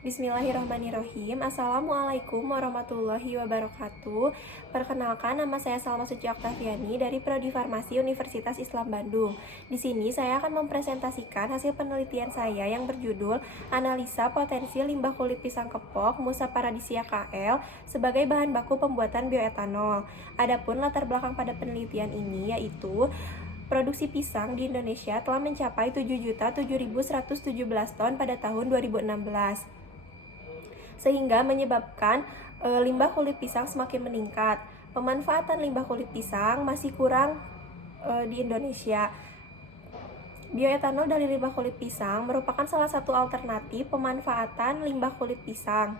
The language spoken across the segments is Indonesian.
Bismillahirrahmanirrahim. Assalamualaikum warahmatullahi wabarakatuh. Perkenalkan, nama saya Salma Suci Oktaviani dari Prodi Farmasi Universitas Islam Bandung. Di sini saya akan mempresentasikan hasil penelitian saya yang berjudul Analisa Potensi Limbah Kulit Pisang Kepok Musa Paradisia KL sebagai bahan baku pembuatan bioetanol. Adapun latar belakang pada penelitian ini yaitu produksi pisang di Indonesia telah mencapai 7.007.117 ton pada tahun 2016. Sehingga menyebabkan limbah kulit pisang semakin meningkat. Pemanfaatan limbah kulit pisang masih kurang di Indonesia. Bioetanol dari limbah kulit pisang merupakan salah satu alternatif pemanfaatan limbah kulit pisang.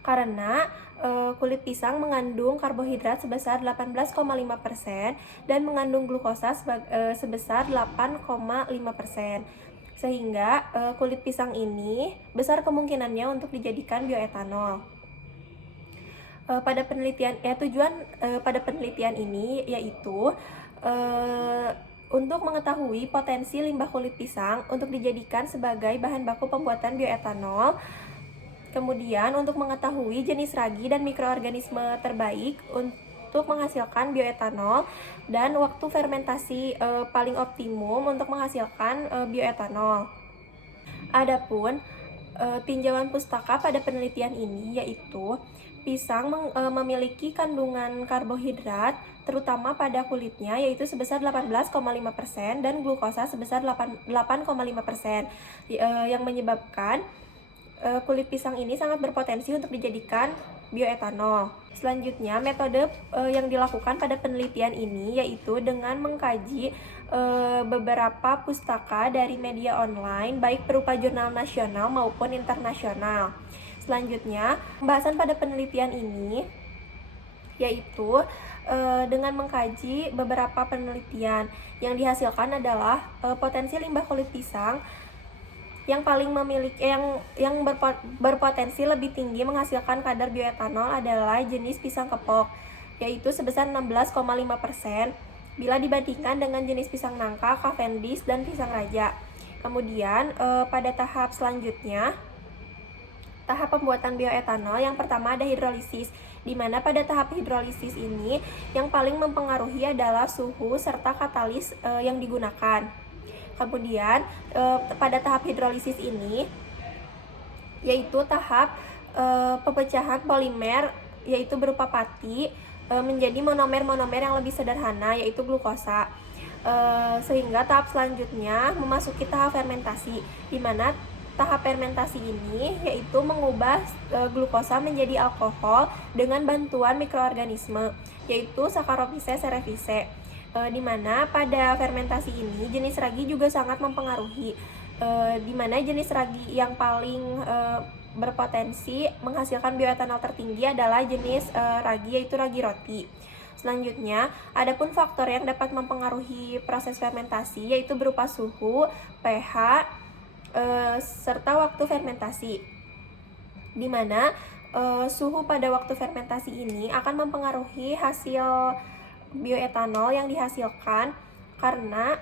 Karena kulit pisang mengandung karbohidrat sebesar 18,5% dan mengandung glukosa sebesar 8,5%. Sehingga kulit pisang ini besar kemungkinannya untuk dijadikan bioetanol. Tujuan pada penelitian ini yaitu untuk mengetahui potensi limbah kulit pisang untuk dijadikan sebagai bahan baku pembuatan bioetanol. Kemudian untuk mengetahui jenis ragi dan mikroorganisme terbaik untuk menghasilkan bioetanol dan waktu fermentasi paling optimum untuk menghasilkan bioetanol. Adapun tinjauan pustaka pada penelitian ini yaitu pisang memiliki kandungan karbohidrat terutama pada kulitnya yaitu sebesar 18,5% dan glukosa sebesar 8,5%, yang menyebabkan kulit pisang ini sangat berpotensi untuk dijadikan bioetanol. Selanjutnya, metode yang dilakukan pada penelitian ini yaitu dengan mengkaji beberapa pustaka dari media online, baik berupa jurnal nasional maupun internasional. Selanjutnya, pembahasan pada penelitian ini yaitu dengan mengkaji beberapa penelitian. Yang dihasilkan adalah potensi limbah kulit pisang yang paling memiliki yang berpotensi lebih tinggi menghasilkan kadar bioetanol adalah jenis pisang kepok, yaitu sebesar 16,5% bila dibandingkan dengan jenis pisang nangka, Cavendish, dan pisang raja. Kemudian pada tahap selanjutnya, tahap pembuatan bioetanol yang pertama ada hidrolisis, di mana pada tahap hidrolisis ini yang paling mempengaruhi adalah suhu serta katalis yang digunakan. Kemudian pada tahap hidrolisis ini yaitu tahap pemecahan polimer yaitu berupa pati menjadi monomer-monomer yang lebih sederhana yaitu glukosa. Sehingga tahap selanjutnya memasuki tahap fermentasi, di mana tahap fermentasi ini yaitu mengubah glukosa menjadi alkohol dengan bantuan mikroorganisme yaitu Saccharomyces cerevisiae. Di mana pada fermentasi ini jenis ragi juga sangat mempengaruhi, di mana jenis ragi yang paling berpotensi menghasilkan bioetanol tertinggi adalah jenis ragi yaitu ragi roti. Selanjutnya, adapun faktor yang dapat mempengaruhi proses fermentasi yaitu berupa suhu, pH, serta waktu fermentasi, di mana suhu pada waktu fermentasi ini akan mempengaruhi hasil bioetanol yang dihasilkan karena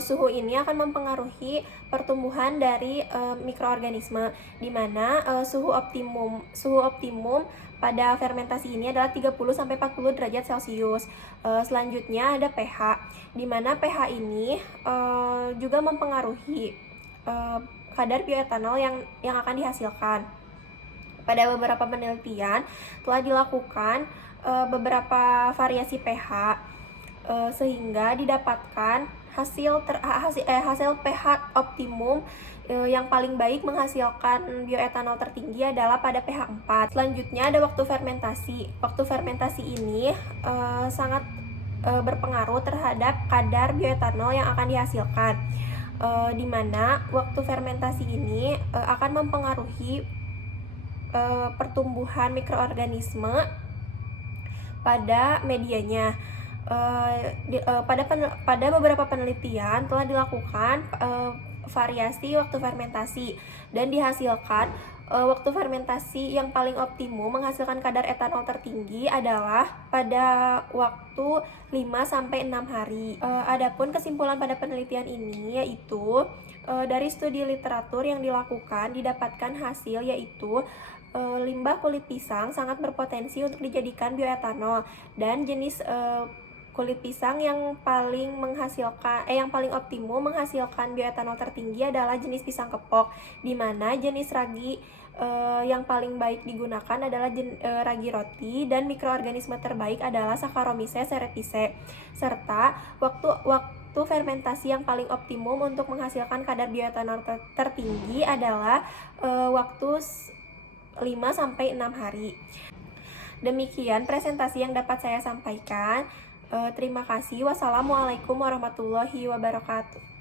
suhu ini akan mempengaruhi pertumbuhan dari mikroorganisme, di mana suhu optimum pada fermentasi ini adalah 30-40 derajat Celcius. Selanjutnya ada pH, di mana pH ini juga mempengaruhi kadar bioetanol yang akan dihasilkan. Pada beberapa penelitian telah dilakukan beberapa variasi pH sehingga didapatkan hasil pH optimum yang paling baik menghasilkan bioetanol tertinggi adalah pada pH 4. Selanjutnya ada waktu fermentasi. Waktu fermentasi ini sangat berpengaruh terhadap kadar bioetanol yang akan dihasilkan, di mana waktu fermentasi ini akan mempengaruhi pertumbuhan mikroorganisme pada medianya. Pada beberapa penelitian telah dilakukan variasi waktu fermentasi dan dihasilkan waktu fermentasi yang paling optimum menghasilkan kadar etanol tertinggi adalah pada waktu 5-6 hari. Adapun kesimpulan pada penelitian ini yaitu dari studi literatur yang dilakukan didapatkan hasil yaitu limbah kulit pisang sangat berpotensi untuk dijadikan bioetanol dan jenis kulit pisang yang paling optimum menghasilkan bioetanol tertinggi adalah jenis pisang kepok, di mana jenis ragi yang paling baik digunakan adalah ragi roti dan mikroorganisme terbaik adalah Saccharomyces cerevisiae, serta waktu fermentasi yang paling optimum untuk menghasilkan kadar bioetanol tertinggi adalah waktu 5-6 hari. Demikian presentasi yang dapat saya sampaikan. Terima kasih. Wassalamualaikum warahmatullahi wabarakatuh.